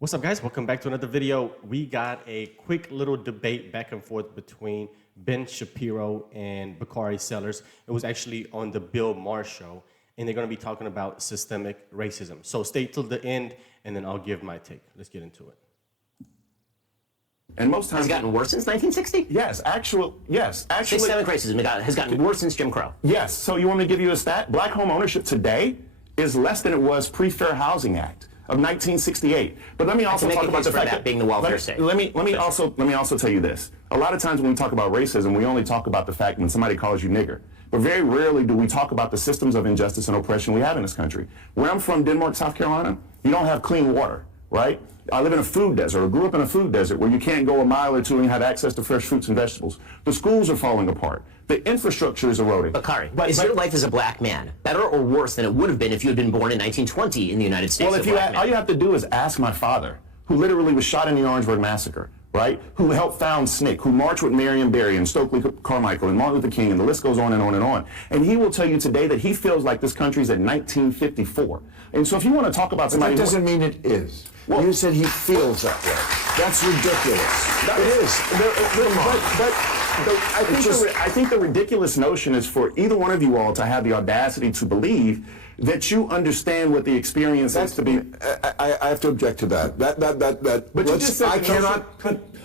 What's up, guys? Welcome back to another video. We got a quick little debate back and forth between Ben Shapiro and Bakari Sellers. It was actually on the Bill Maher show, and they're going to be talking about systemic racism. So stay till the end, and then I'll give my take. Let's get into it. And most times has gotten worse since 1960? Yes, actually. Systemic racism has gotten worse since Jim Crow. Yes. So you want me to give you a stat? Black home ownership today is less than it was pre-Fair Housing Act of 1968. But let me also talk about the fact that being the welfare state. Let me also tell you this. A lot of times when we talk about racism, we only talk about the fact when somebody calls you nigger. But very rarely do we talk about the systems of injustice and oppression we have in this country. Where I'm from, Denmark, South Carolina, you don't have clean water, right? I live in a food desert, or grew up in a food desert, where you can't go a mile or two and have access to fresh fruits and vegetables. The schools are falling apart. The infrastructure is eroding. Bakari, is your life as a black man better or worse than it would have been if you had been born in 1920 in the United States? Well, all you have to do is ask my father, who literally was shot in the Orangeburg Massacre, right? Who helped found SNCC, who marched with Marion Barry and Stokely Carmichael and Martin Luther King, and the list goes on and on and on. And he will tell you today that he feels like this country's at 1954. And so if you want to talk about somebody... But that doesn't mean it is. Well, you said he feels that way. That's ridiculous. It is. I think the ridiculous notion is for either one of you all to have the audacity to believe that you understand what the experience is to be. I have to object to that. But you just said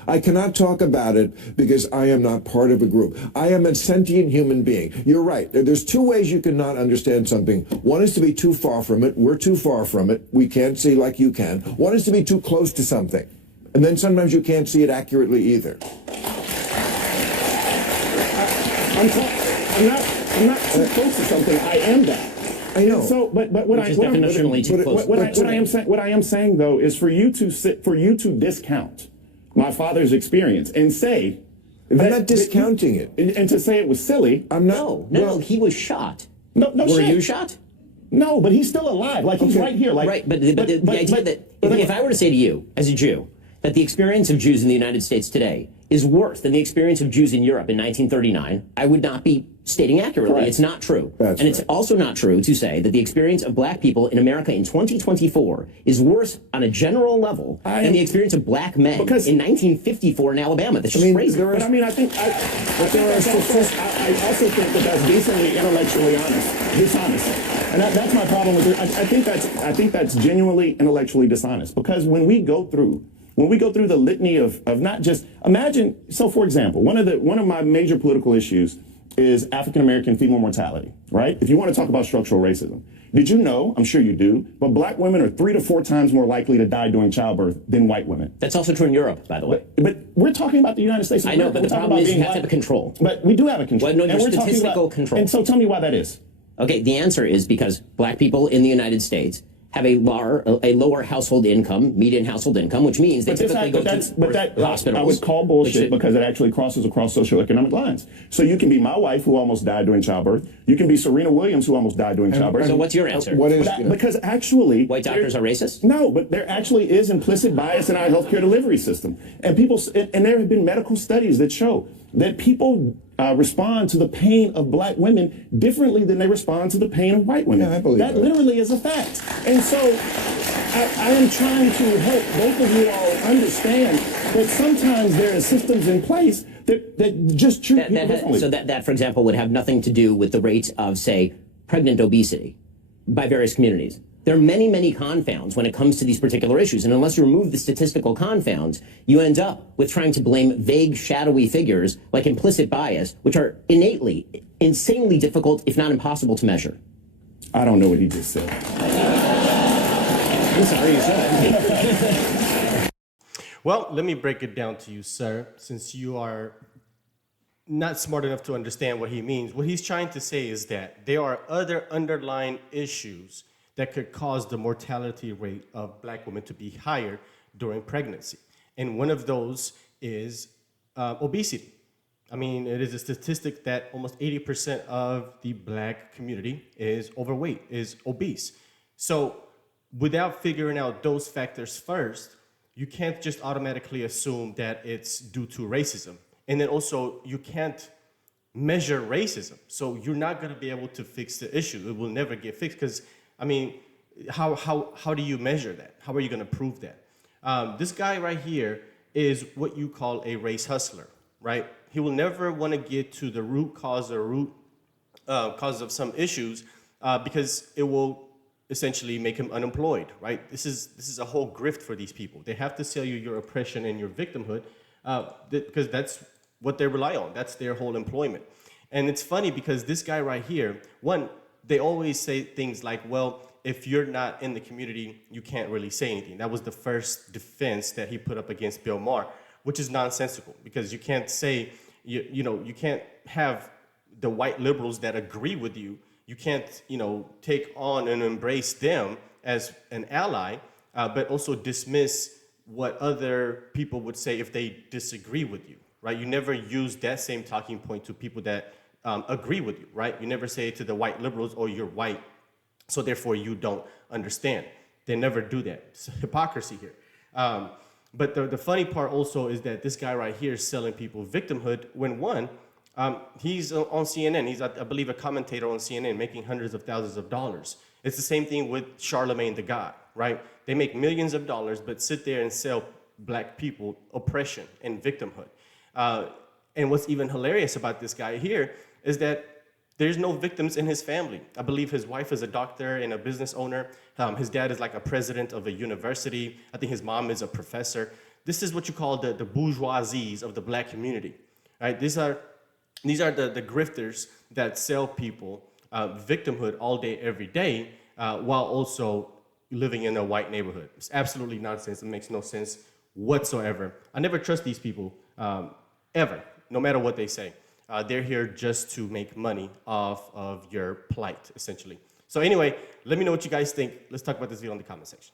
I cannot talk about it because I am not part of a group. I am a sentient human being. You're right. There's two ways you cannot understand something. One is to be too far from it. We're too far from it. We can't see like you can. One is to be too close to something. And then sometimes you can't see it accurately either. I'm not too close to something. I am that. I know. So, but what I am saying though is for you to discount my father's experience and say that I'm not discounting it, and to say it was silly. I'm not. No, he was shot. No, were you shot? No, but he's still alive. Like he's right here. Like right, but the idea that if I were to say to you as a Jew that the experience of Jews in the United States today is worse than the experience of Jews in Europe in 1939, I would not be stating accurately. Right. It's not true. It's also not true to say that the experience of black people in America in 2024 is worse on a general level than the experience of black men in 1954 in Alabama. That's just crazy. But I mean, I also think that that's decently intellectually dishonest. And that's my problem with it. I think that's genuinely intellectually dishonest, because when we go through the litany of not just imagine. So, for example, one of my major political issues is African-American female mortality, right? If you want to talk about structural racism, did you know, I'm sure you do, but black women are 3 to 4 times more likely to die during childbirth than white women. That's also true in Europe, by the way. But we're talking about the United States. I know, but the problem is you have to have a control. But we do have a control. Well, no, your statistical control. And so tell me why that is. Okay, the answer is because black people in the United States have a lower household income, median household income, which means they typically go to hospitals. I would call bullshit because it actually crosses across socioeconomic lines. So you can be my wife, who almost died during childbirth. You can be Serena Williams, who almost died during childbirth. So what's your answer? Because actually... White doctors are racist? No, but there actually is implicit bias in our healthcare delivery system. And there have been medical studies that show that people respond to the pain of black women differently than they respond to the pain of white women. Yeah, I believe that. Literally is a fact. And so I am trying to help both of you all understand that sometimes there are systems in place that just treat people differently. So that, for example, would have nothing to do with the rate of, say, pregnant obesity by various communities. There are many, many confounds when it comes to these particular issues, and unless you remove the statistical confounds, you end up with trying to blame vague, shadowy figures like implicit bias, which are innately, insanely difficult, if not impossible, to measure. I don't know what he just said. I'm sorry, you said. Well, let me break it down to you, sir, since you are not smart enough to understand what he means. What he's trying to say is that there are other underlying issues that could cause the mortality rate of black women to be higher during pregnancy. And one of those is obesity. I mean, it is a statistic that almost 80% of the black community is overweight, is obese. So without figuring out those factors first, you can't just automatically assume that it's due to racism. And then also, you can't measure racism. So you're not gonna be able to fix the issue. It will never get fixed, because I mean, how do you measure that? How are you going to prove that? This guy right here is what you call a race hustler, right? He will never want to get to the root cause or root cause of some issues because it will essentially make him unemployed, right? This is a whole grift for these people. They have to sell you your oppression and your victimhood because that's what they rely on. That's their whole employment. And it's funny because this guy right here, one, they always say things like, well, if you're not in the community, you can't really say anything. That was the first defense that he put up against Bill Maher, which is nonsensical because you can't say, you can't have the white liberals that agree with you. You can't, take on and embrace them as an ally, but also dismiss what other people would say if they disagree with you, right? You never use that same talking point to people that agree with you, right? You never say to the white liberals, oh, you're white, so therefore you don't understand. They never do that. It's hypocrisy here. But the funny part also is that this guy right here is selling people victimhood when one, he's on CNN. He's, I believe, a commentator on CNN making hundreds of thousands of dollars. It's the same thing with Charlemagne the God, right? They make millions of dollars, but sit there and sell black people oppression and victimhood. And what's even hilarious about this guy here is that there's no victims in his family. I believe his wife is a doctor and a business owner. His dad is like a president of a university. I think his mom is a professor. This is what you call the bourgeoisies of the black community, right? These are the grifters that sell people victimhood all day, every day, while also living in a white neighborhood. It's absolutely nonsense. It makes no sense whatsoever. I never trust these people ever, no matter what they say. They're here just to make money off of your plight, essentially. So anyway, let me know what you guys think. Let's talk about this video in the comment section.